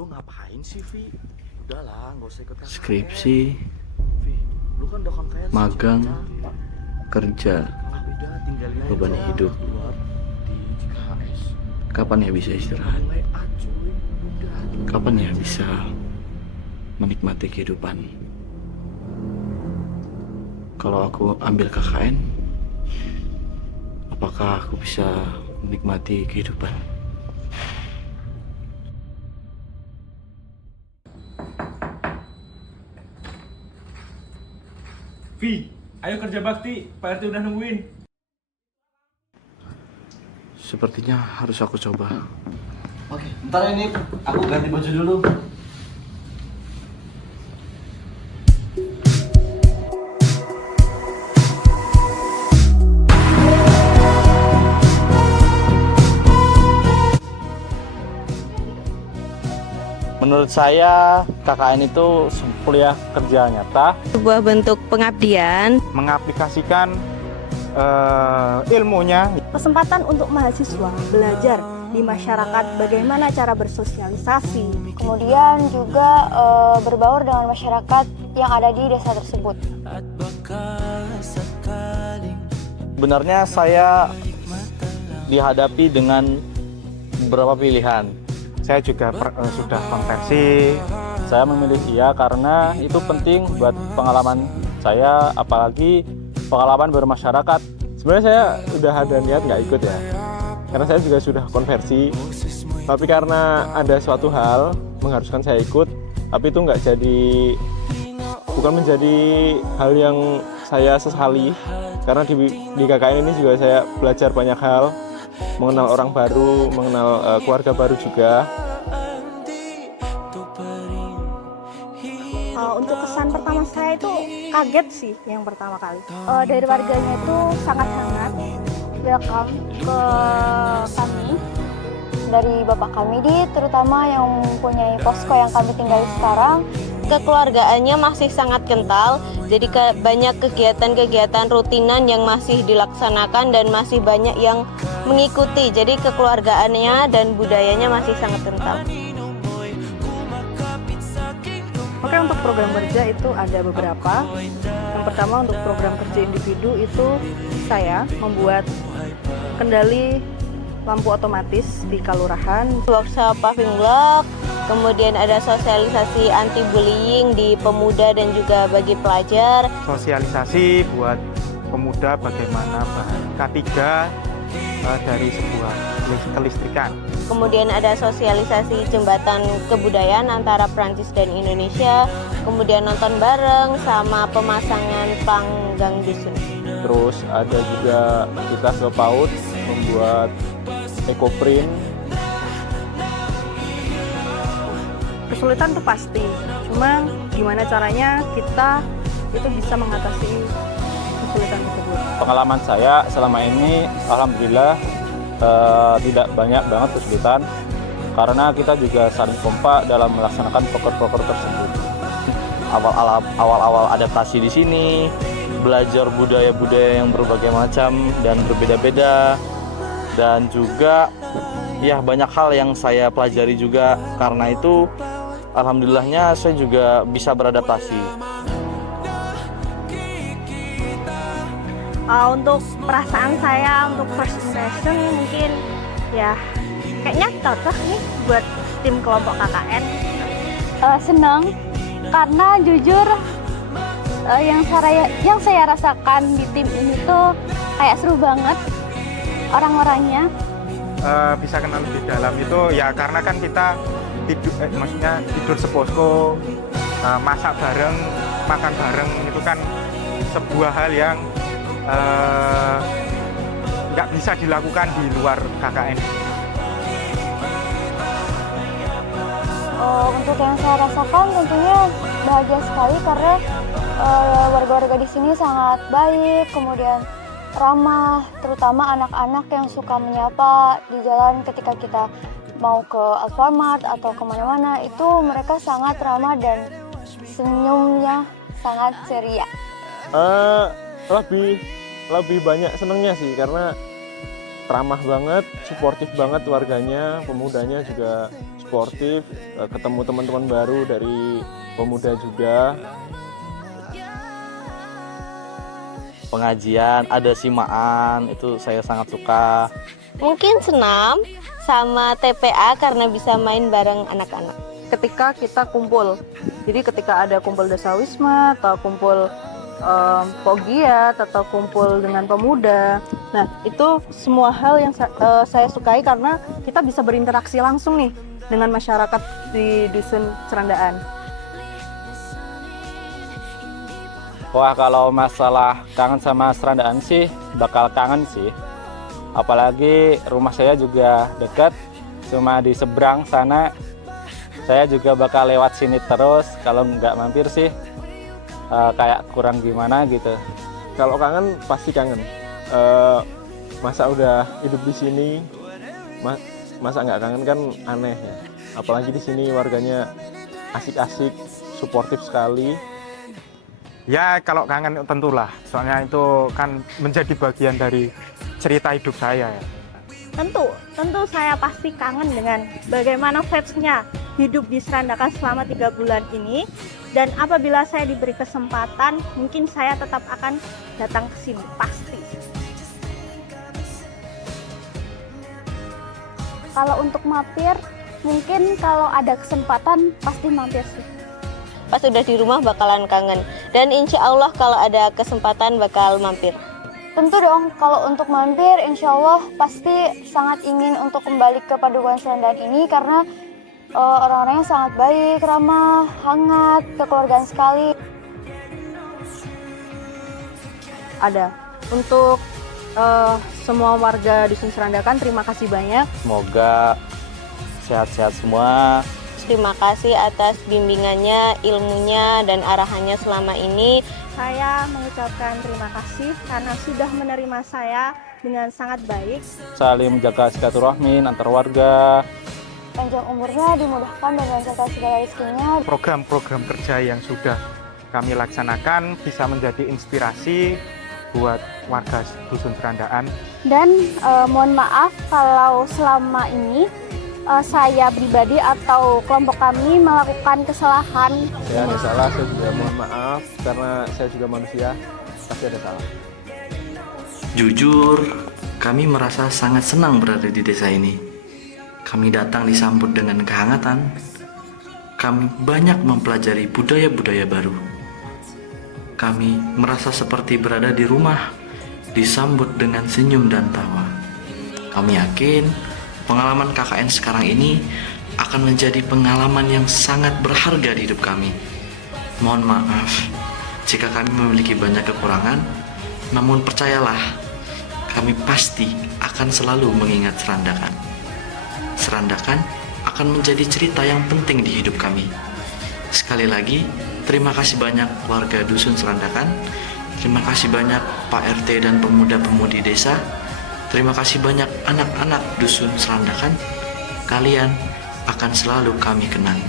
Lu ngapain sih, Vi? Udahlah, nggak usah ikut KKN. Skripsi, Vi, lu kan udah KKN magang, sejak. kerja, Udah tinggalin aja beban hidup. keluar di JKHS. Kapan ya bisa istirahat? Mulai acuy, udah. Kapan ya bisa menikmati kehidupan? Kalau aku ambil KKN, apakah aku bisa menikmati kehidupan? Vi, ayo kerja bakti, Pak RT udah nungguin. Sepertinya harus aku coba. Oke, bentar ya Nip, aku ganti baju dulu. Menurut saya KKN itu kuliah kerja nyata, Sebuah bentuk pengabdian, mengaplikasikan ilmunya. Kesempatan untuk mahasiswa belajar di masyarakat bagaimana cara bersosialisasi, kemudian juga berbaur dengan masyarakat yang ada di desa tersebut. Sebenarnya saya dihadapi dengan beberapa pilihan. Saya juga sudah konversi. Saya memilih iya karena itu penting buat pengalaman saya, apalagi pengalaman bermasyarakat. Sebenarnya saya udah ada niat nggak ikut ya, karena saya juga sudah konversi. Tapi karena ada suatu hal mengharuskan saya ikut, tapi itu nggak jadi, bukan menjadi hal yang saya sesali. Karena di KKN ini juga saya belajar banyak hal, mengenal orang baru, mengenal keluarga baru juga. Untuk kesan pertama saya itu kaget sih yang pertama kali. Dari warganya itu sangat hangat, welcome ke kami. Dari bapak kami terutama yang mempunyai posko yang kami tinggali sekarang, kekeluargaannya masih sangat kental. Jadi banyak kegiatan-kegiatan rutinan yang masih dilaksanakan dan masih banyak yang mengikuti. Jadi kekeluargaannya dan budayanya masih sangat kental. Oke, untuk program kerja itu ada beberapa. Yang pertama untuk program kerja individu itu saya membuat kendali lampu otomatis di kelurahan. Workshop paving block, kemudian ada sosialisasi anti bullying di pemuda dan juga bagi pelajar. Sosialisasi buat pemuda bagaimana bahan K3 dari sebuah kelistrikan. Kemudian ada sosialisasi jembatan kebudayaan antara Prancis dan Indonesia. Kemudian nonton bareng sama pemasangan panggang dusun. Terus ada juga kita ke PAUD membuat ekoprint. Kesulitan itu pasti, cuma gimana caranya kita itu bisa mengatasi kesulitan tersebut. Pengalaman saya selama ini alhamdulillah tidak banyak banget kesulitan karena kita juga saling kompak dalam melaksanakan proker-proker tersebut. Awal-awal adaptasi di sini, belajar budaya-budaya yang berbagai macam dan berbeda-beda, dan juga ya banyak hal yang saya pelajari juga. Karena itu alhamdulillahnya saya juga bisa beradaptasi. Untuk perasaan saya untuk first impression mungkin ya kayaknya cocok nih buat tim kelompok KKN. Senang karena jujur yang saya rasakan di tim ini tuh kayak seru banget orang-orangnya. Bisa kenal lebih dalam itu ya karena kan kita maksudnya tidur seposko, masak bareng, makan bareng, itu kan sebuah hal yang nggak bisa dilakukan di luar KKN. Untuk yang saya rasakan tentunya bahagia sekali karena warga-warga di sini sangat baik, kemudian ramah, terutama anak-anak yang suka menyapa di jalan ketika kita mau ke Alfamart atau kemana-mana, itu mereka sangat ramah dan senyumnya sangat ceria. Lebih banyak senengnya sih karena ramah banget, suportif banget warganya, pemudanya juga sportif, ketemu teman-teman baru dari pemuda juga. Pengajian, ada simaan, itu saya sangat suka. Mungkin senam sama TPA karena bisa main bareng anak-anak. Ketika kita kumpul, jadi ketika ada kumpul dasawisma atau kumpul pogiat atau kumpul dengan pemuda, nah itu semua hal yang saya sukai karena kita bisa berinteraksi langsung nih dengan masyarakat di Dusun Serandaan. Wah, kalau masalah kangen sama Serandaan sih bakal kangen sih. Apalagi rumah saya juga dekat, cuma di seberang sana. Saya juga bakal lewat sini terus. Kalau nggak mampir sih kayak kurang gimana gitu. Kalau kangen pasti kangen. Masa udah hidup di sini, masa nggak kangen kan aneh ya. Apalagi di sini warganya asik-asik, suportif sekali. Ya kalau kangen tentulah, soalnya itu kan menjadi bagian dari cerita hidup saya ya. Tentu saya pasti kangen dengan bagaimana vibes-nya hidup di Serandakan selama 3 bulan ini. Dan apabila saya diberi kesempatan, mungkin saya tetap akan datang ke sini, pasti. Kalau untuk mampir, mungkin kalau ada kesempatan pasti mampir sih. Pas udah di rumah bakalan kangen. Dan insya Allah kalau ada kesempatan bakal mampir. Tentu dong, kalau untuk mampir insya Allah pasti sangat ingin untuk kembali ke Padukuhan Serandaan ini karena orang-orangnya sangat baik, ramah, hangat, kekeluargaan sekali. Ada. Untuk semua warga Dusun Serandakan, terima kasih banyak. Semoga sehat-sehat semua. Terima kasih atas bimbingannya, ilmunya, dan arahannya selama ini. Saya mengucapkan terima kasih karena sudah menerima saya dengan sangat baik. Saling menjaga silaturahmi antar warga. Panjang umurnya, dimudahkan dan lancarkan segala rezekinya. Program-program kerja yang sudah kami laksanakan bisa menjadi inspirasi buat warga Dusun Serandaan. Dan mohon maaf kalau selama ini saya pribadi atau kelompok kami melakukan kesalahan. Ya ada salah, saya juga mohon maaf karena saya juga manusia, pasti ada salah. Jujur, kami merasa sangat senang berada di desa ini. Kami datang disambut dengan kehangatan. Kami banyak mempelajari budaya-budaya baru. Kami merasa seperti berada di rumah, disambut dengan senyum dan tawa. Kami yakin pengalaman KKN sekarang ini akan menjadi pengalaman yang sangat berharga di hidup kami. Mohon maaf jika kami memiliki banyak kekurangan, namun percayalah, kami pasti akan selalu mengingat Serandakan. Serandakan akan menjadi cerita yang penting di hidup kami. Sekali lagi, terima kasih banyak warga Dusun Serandakan. Terima kasih banyak Pak RT dan pemuda-pemudi desa. Terima kasih banyak anak-anak Dusun Serandakan. Kalian akan selalu kami kenang.